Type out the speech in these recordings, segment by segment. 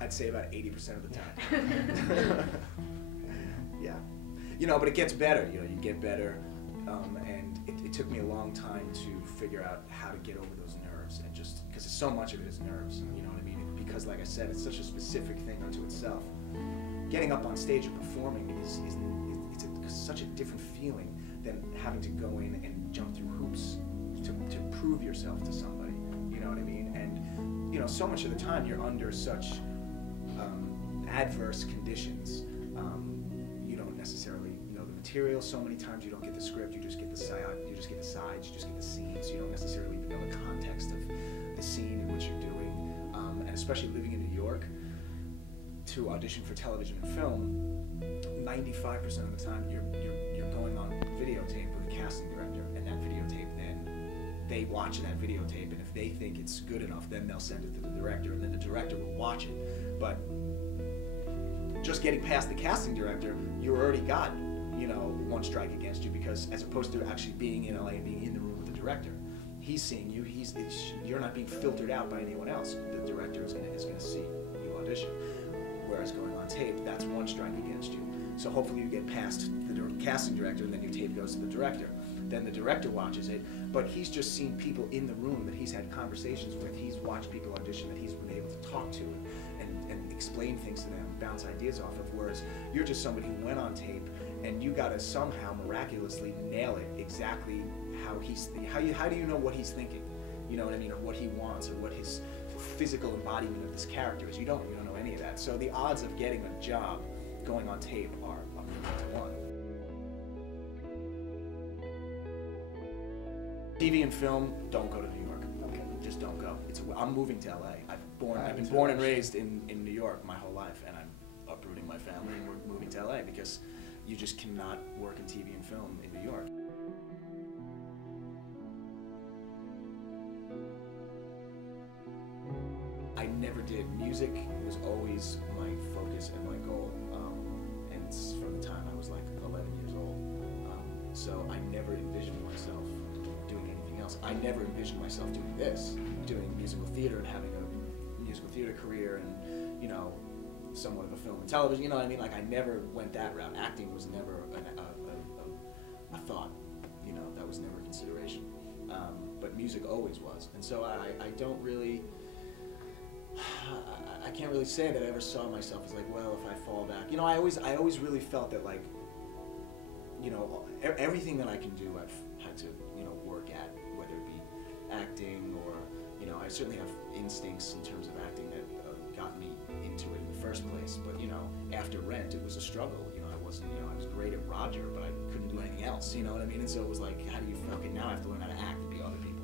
I'd say about 80% of the time. Yeah. You know, but it gets better, you know, you get better, and it took me a long time to figure out how to get over those nerves, and just, because so much of it is nerves, you know what I mean? Because like I said, it's such a specific thing unto itself. Getting up on stage and performing is such a different feeling than having to go in and jump through hoops to prove yourself to somebody, you know what I mean? And, you know, so much of the time you're under such adverse conditions. You don't necessarily know the material. So many times you don't get the script, you just get the sides, you just get the scenes. You don't necessarily even know the context of the scene in which you're doing. And especially living in New York, to audition for television and film, 95% of the time you're going on videotape with a casting director, and that videotape, then they watch that videotape, and if they think it's good enough, then they'll send it to the director, and then the director will watch it. But just getting past the casting director, you already got, you know, one strike against you, because as opposed to actually being in LA and being in the room with the director, he's seeing you. You're not being filtered out by anyone else. The director is gonna see you audition. Whereas going on tape, that's one strike against you. So hopefully you get past the casting director, and then your tape goes to the director. Then the director watches it, but he's just seen people in the room that he's had conversations with. He's watched people audition that he's been able to talk to and explain things to them, bounce ideas off of. Whereas you're just somebody who went on tape, and you got to somehow miraculously nail it exactly how he's. How do you know what he's thinking? You know what I mean, or what he wants, or what his physical embodiment of this character is. You don't know any of that. So the odds of getting a job going on tape are 1 to 1. TV and film, don't go to New York. Okay. Just don't go. I'm moving to LA. I've been born and raised in New York my whole life, and I'm uprooting my family, and we're moving to LA because you just cannot work in TV and film in New York. I never did. Music was always my focus and my goal, and from the time I was like 11 years old. So I never envisioned myself doing anything else. I never envisioned myself doing this, doing musical theater and having a musical theater career, and, you know, somewhat of a film and television. You know what I mean? Like, I never went that route. Acting was never a thought. You know, that was never a consideration. But music always was, and so I don't really. I can't really say that I ever saw myself as like, well, if I fall back. You know, I always really felt that, like, you know, everything that I can do, I've had to, you know, work at, whether it be acting or, you know, I certainly have instincts in terms of acting that got me into it in the first place. But, you know, after Rent, it was a struggle. You know, I was great at Roger, but I couldn't do anything else. You know what I mean? And so it was like, how do you, okay, now I have to learn how to act and be other people.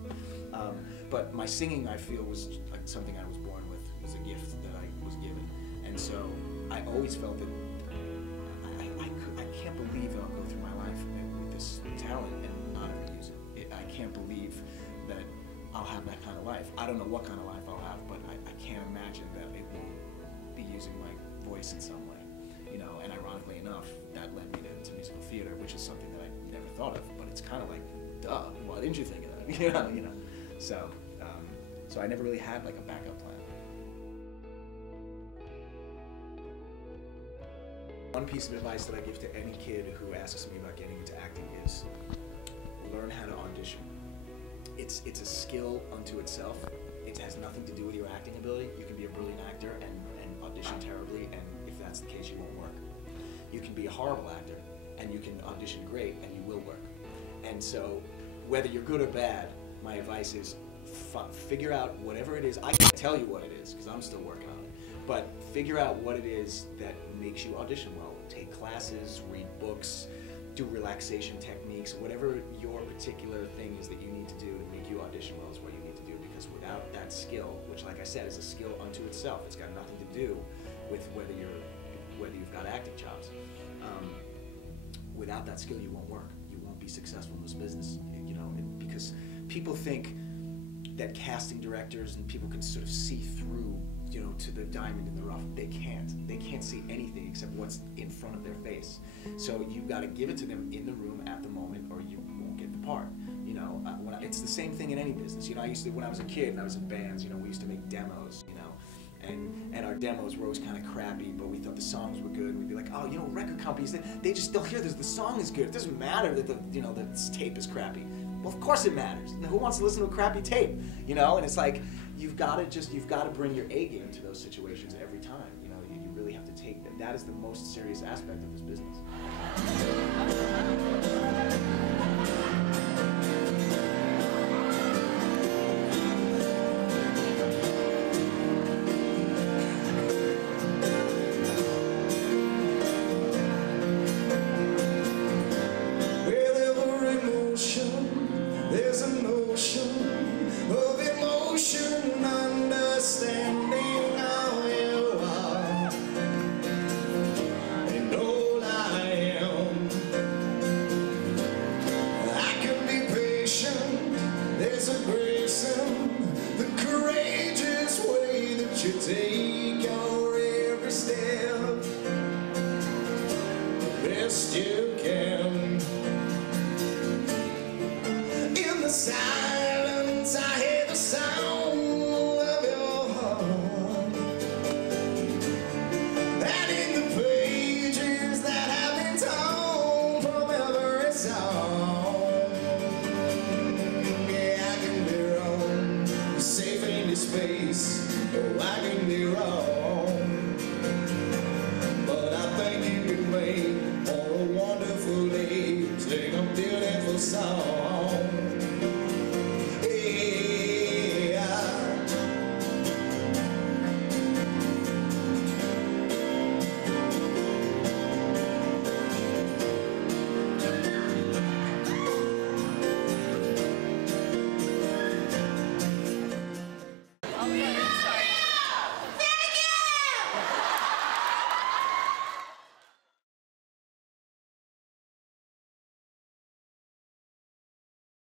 But my singing, I feel, was like something I was born with. It was a gift that I was given, and so I always felt that I can't believe that I'll go through my life with this talent and not ever use it. I can't believe that I'll have that kind of life. I don't know what kind of life I'll have, but I can't imagine that it will be using my voice in some way. You know, and ironically enough, that led me to musical theater, which is something that I never thought of. But it's kind of like, duh, why didn't you think of that? You know. So, so I never really had like a backup plan. One piece of advice that I give to any kid who asks me about getting into acting is learn how to audition. It's a skill unto itself. It has nothing to do with your acting ability. You can be a brilliant actor and audition terribly, and if that's the case, you won't work. You can be a horrible actor, and you can audition great, and you will work. And so, whether you're good or bad, my advice is figure out whatever it is. I can't tell you what it is, because I'm still working on it. But figure out what it is that makes you audition well. Take classes, read books, do relaxation techniques, whatever your particular thing is that you need to do to make you audition well is what you need to do, because without that skill, which like I said is a skill unto itself, it's got nothing to do with whether you've got acting chops. Without that skill, you won't work. You won't be successful in this business, you know, because people think that casting directors and people can sort of see through, you know, to the diamond in the rough. They can't. They can't see anything except what's in front of their face. So you've got to give it to them in the room at the moment, or you won't get the part. You know, it's the same thing in any business. You know, when I was a kid and I was in bands, you know, we used to make demos, you know, and our demos were always kind of crappy, but we thought the songs were good. We'd be like, oh, you know, record companies, they'll hear this, the song is good. It doesn't matter that the tape is crappy. Well, of course it matters. Who wants to listen to a crappy tape? You know, and it's like, you've got to bring your A game to those situations every time. You know, you really have to take that. That is the most serious aspect of this business.